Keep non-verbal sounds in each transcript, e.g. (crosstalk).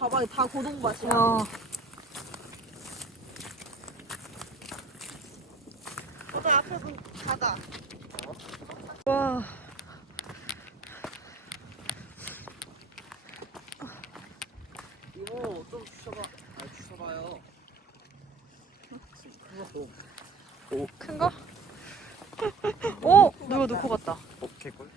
봐봐. 다 고동밭이야. 야, 저도 앞에 그 바다. 와. 이거 좀 주셔봐. 아 주셔봐요. 큰 거? (laughs) 오! 누가 놓고 갔다. 어, 개꿀.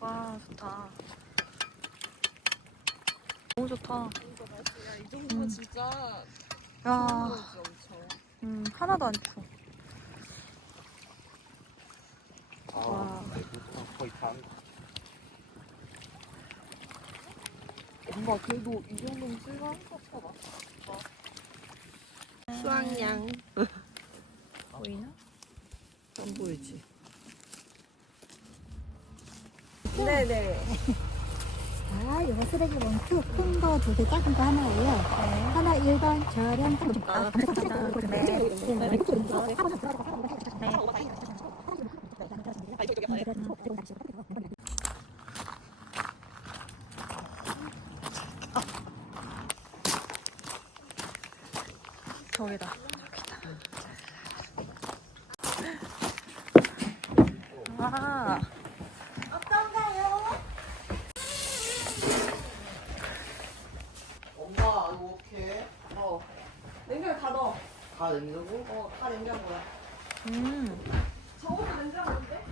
와, (laughs) 좋다. 너무 좋다. 야, 이 정도면 음. 진짜 야, 엄청. 음, 하나도 안 추워. 아, 와. 이거 거의 다. 한 거. 엄마, 그래도 이 정도면 쓸만 한 것 같아. 수학양. (laughs) 보이나? 안 보이지? 네네. (laughs) 아, 이거 쓰레기 봉투 큰거 두 개, 작은 거 하나예요. 하나 1번 저렴 아, 저기다. 저기다. 아, 엄마 이거 오케이. 어. 냉장고 다 넣어. 다 냉장고? 어, 다 냉장고야. 음. 저것도 냉장고인데?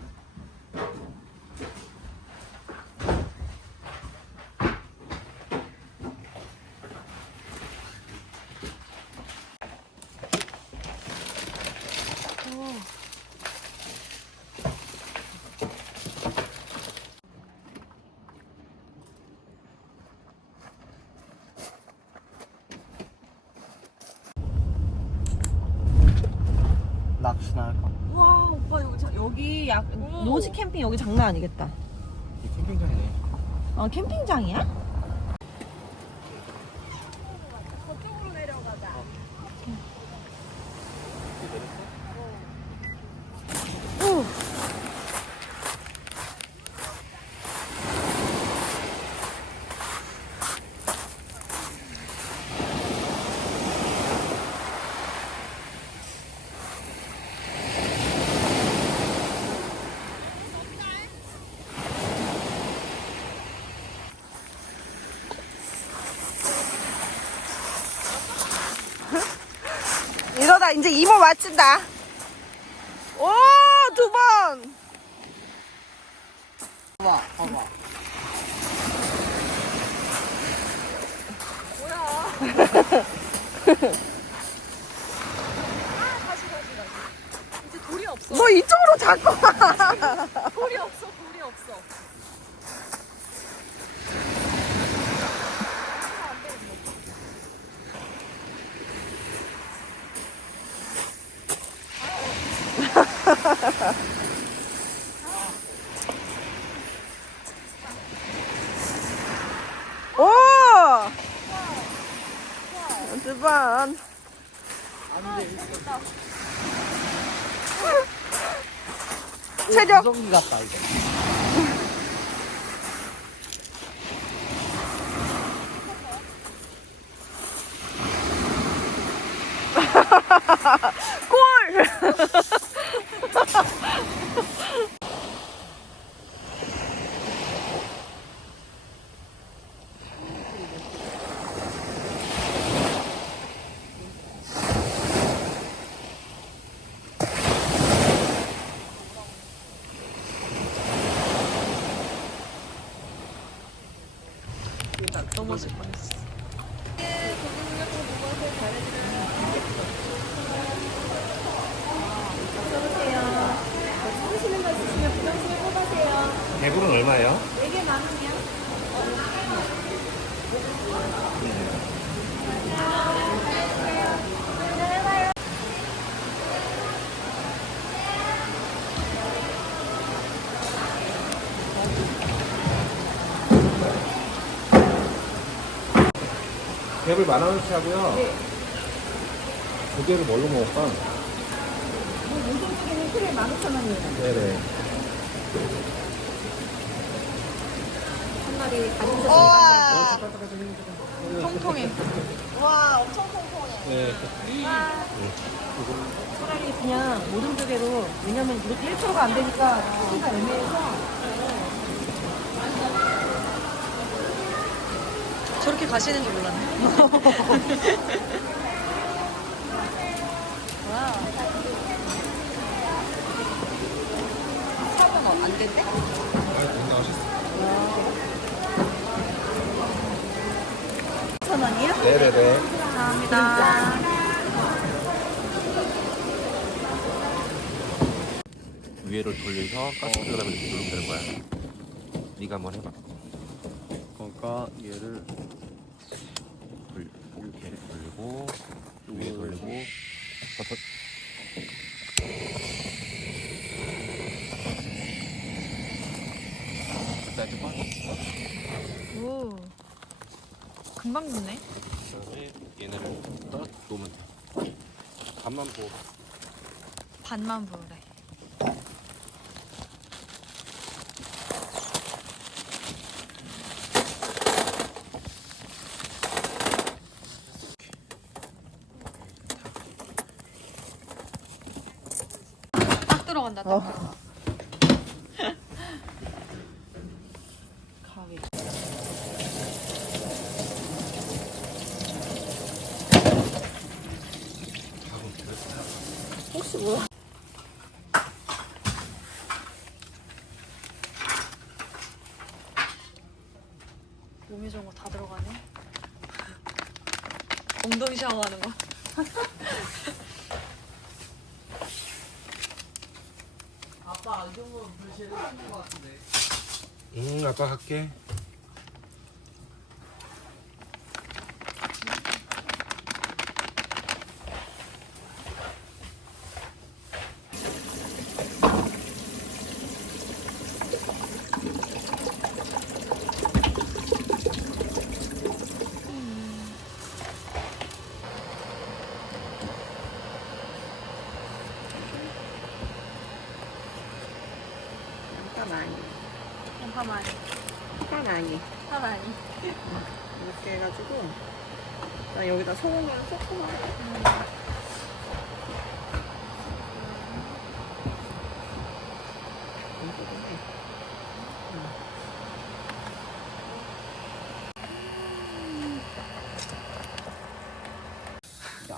낚시나 할까? 와, 오빠 여기, 자- 여기 약, 노지 캠핑 여기 장난 아니겠다. 이 캠핑장이네. 아, 캠핑장이야? 이러다 이제 이모 맞춘다. 오, 두 번. 봐봐, 봐봐. (laughs) 너 이쪽으로 자꾸 와. 돌이 없어, 돌이 없어. 오! 두 번. 무전기 같다 이거. 골! 얼마예요? 4개 만 원이요. 갭을 만 원씩 하고요. 네. 두 개를 뭘로 먹을까? 뭐, 요즘 중에는 틀에 만 오천 원이에요. 네네. 한 마리 가진 우와. 통통해. 와, 엄청 통통해. 네. 차라리 그냥 모든 조개로 왜냐면 이것도 1kg가 안 되니까 크기가 애매해서 저렇게 가시는 줄 몰랐네. (laughs) 와. 사고가 안 된대? 천 원이요? 네네네. 감사합니다. 위에를 돌려서 가스 들어가면 이렇게 누르면 되는 거야. 네가 한번 해봐. 그러니까 얘를 돌, 이렇게 돌리고 위에 돌리고 버섯. 일단 좀 빠져. 오. 금방 붙네. 그다음에 얘네를 딱 놓으면 돼. 반만 부어. 반만 부으래. 딱 들어간다. 딱. 가위. 혹시 뭐야? 몸에 좋은 거 다 들어가네. (laughs) 엉덩이 샤워하는 거. 아빠 물 제일 큰것 같은데. 응, 아빠 갈게. 약간 아니. 약간 아니. 하나니. 이렇게 해가지고 나 여기다 소금을 조금만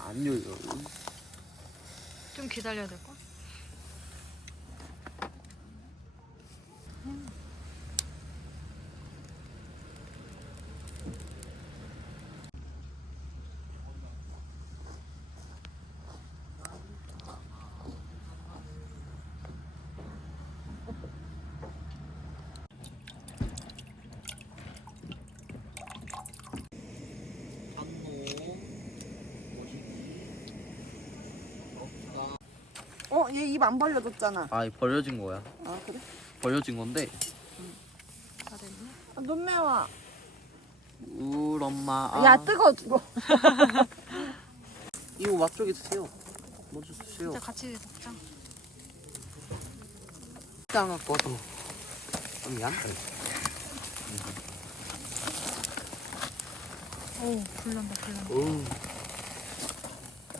안 열려. 좀 기다려야 될 거. 어? 얘 입 안 벌려줬잖아. 아, 버려진 거야. 아 그래? 버려진 건데. 다 됐네. 아, 눈 매워. 울 엄마. 아, 야 뜨거 죽어. (laughs) 이거 맛쪽에 드세요. 먼저 드세요. 진짜 같이 먹자. 안 갖고 와서. 아, 미안. 오, 불난다, 불난다. 어우.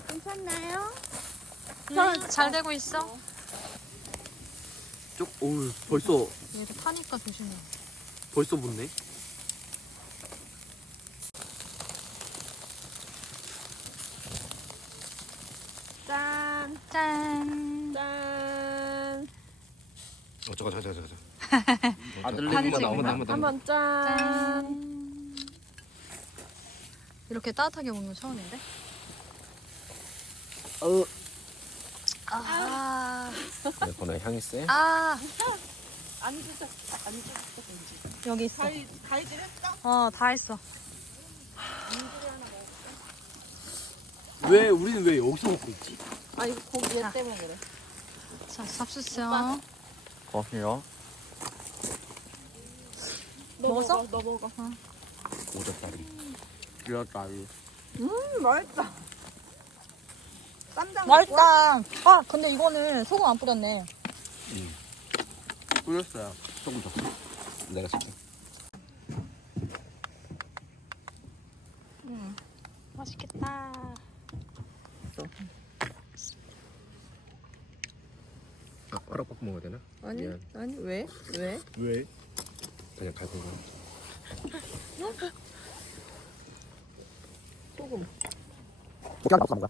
괜찮나요? 음, 잘 되고 있어. 쪽, 어우, 벌써, 얘도 타니까 조심해. 벌써 붙네. 짠. 짠. 짠. 어, 저거, 저거, 저거, 저거. 아들내미 한번 더, 한번 더, 한번 더. 한번 짠. 짠. 이렇게 따뜻하게 먹는 거 처음인데? 어, 아, 내 거는 향이 세. 아, 안 주셨어. 안 주셨어. 여기 있어. 가위 가위질 했어? 어, 다 했어. 왜, 우리는 왜 여기서 먹고 있지? 아 이거 고기 얘 때문에 그래. 자, 잡수세요. 거기요? 너 먹었어? 먹어, 너 먹어. 오졌다리. 이었다, 이. 음 맛있다. 쌈장 맛있다. 아, 근데 이거는 소금 안 뿌렸네. 뿌렸어요. 조금 더. 내가 지금. 맛있겠다. 아, 허락 받고 먹어야 되나? 아니 미안. 아니 왜 왜? 왜? 그냥 갈고 가. (laughs) 소금. 그냥 나도 먹어.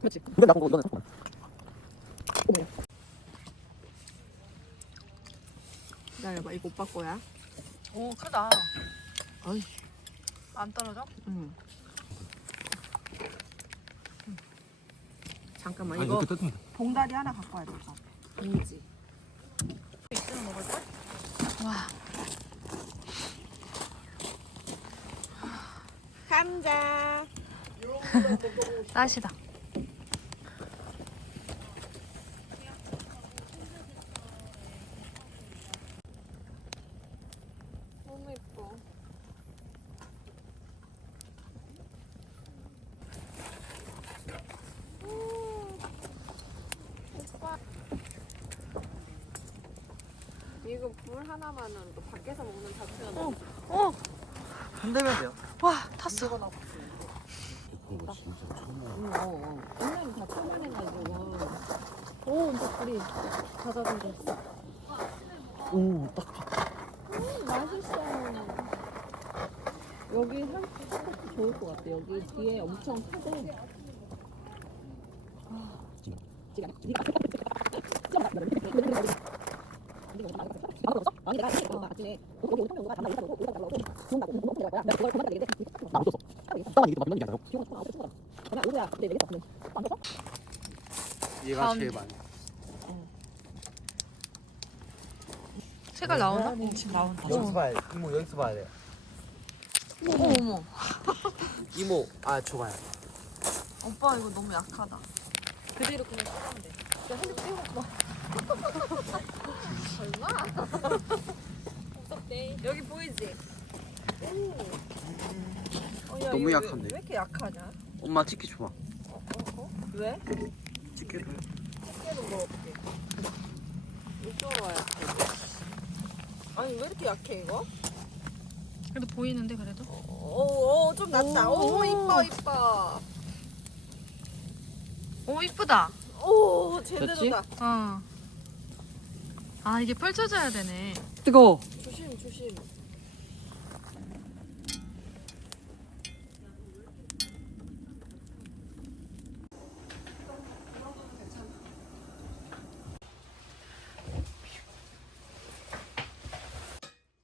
그렇지. 근데 나도 이거는. 기다려봐 이거 오빠 거야. 오, 크다. 어이. 안 떨어져? 응. 잠깐만 아니 이거 봉다리 하나 갖고 와야 돼. 봉지. 있으면 먹을 걸? 와, (laughs) 감자. 맛이다. 너무 예뻐. 이거 불 하나만은 또 밖에서 먹는 자체가 너무 어, 흔들면 돼요. 와, 탔어. 이거 진짜 처음 응, 어, 어. 오, 이제 불이 잦아들었어. 오, 딱 음, 맛있어. 여기 향수 좋을 것 같아. 여기 뒤에 엄청 크대. 나 없었어. 땅만 이게 맞는 게 아니라고. 얘가 다음. 제일 많이. 색깔 나오나? 지금 나온다. 여기서 봐야 돼. 이모 여기서 봐야 돼. 어머, 어머. 이모 아 줘봐요. 오빠 이거 너무 약하다. 그대로 그냥 썰으면 돼. 야, 핸드 떼고 (laughs) 얼마? 무섭대. 여기 보이지? 어, 야, 너무 이거 약한데? 왜, 왜 이렇게 약하냐? 엄마 치킨 줘봐. 어, 어, 어? 왜? 이쪽으로 와야. 아니 왜 이렇게 약해 이거? 그래도 보이는데, 그래도? 오, 오, 좀 낫다. 오, 오. 이뻐, 이뻐. 오, 이쁘다. 오, 제대로다. 어. 아, 이게 펼쳐져야 되네. 뜨거. 조심, 조심.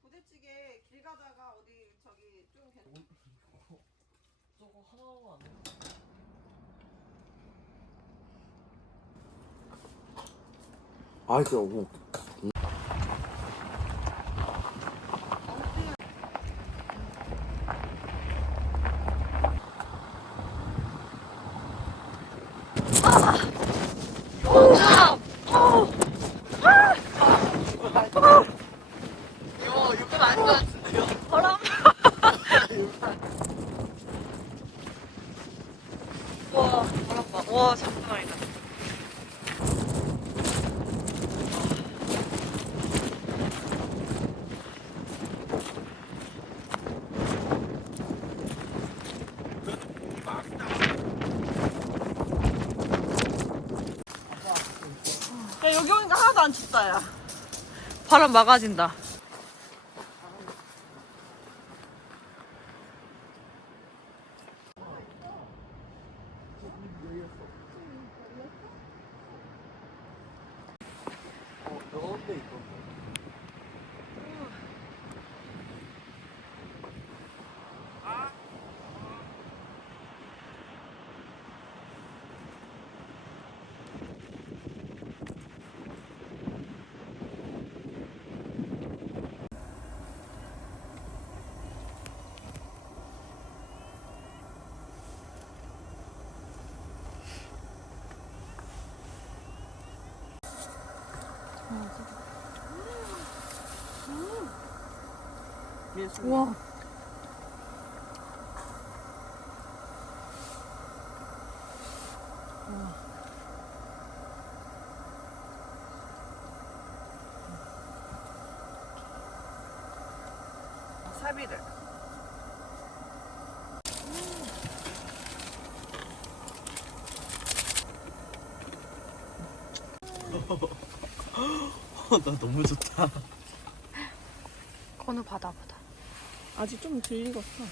부대찌개 길 가다가 어디 저기 좀 괜- 아, 진짜 오. 와, 바람 봐. 와, 장난 아니다. 야, 여기 오니까 하나도 안 춥다, 야. 바람 막아진다. 어, 넣었네 이거. 우와. 사비를. (laughs) 나 너무 좋다. 건우 받아 받아. 아직 좀 들리겠어.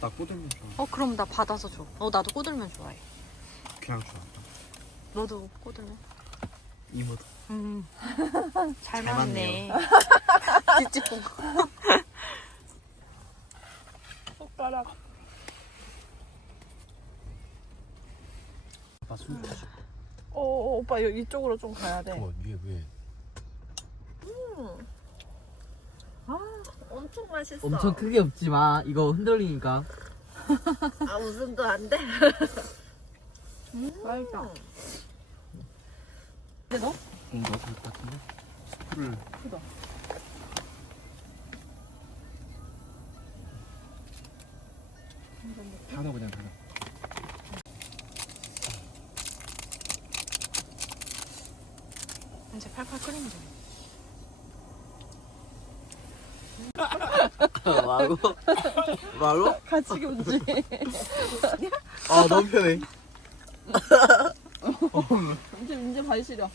나 꼬들면 좋아. 어 그럼 나 받아서 줘. 어 나도 꼬들면 좋아해. 그냥 좋아. 너도 꼬들면. 이모도. 음. (laughs) 잘 잘 맞네. (laughs) 찌찌뽕. 손가락. 아빠 숨쉬 어. 어, 어 오빠 여기 이쪽으로 좀 가야 돼. 어 위에 위에. 엄청 맛있어. 엄청 크게 없지 마. 이거 흔들리니까. 아 웃음도 안 돼. 맛있다. 근데 너? 응, 넣어도 될것 같은데? 스프를. 크다. 다 넣어, 그냥 다 넣어. 이제 팔팔 끓이면 돼. 마루? 마루? 같이 온지. 아 너무 편해. 이제 이제 발 시려.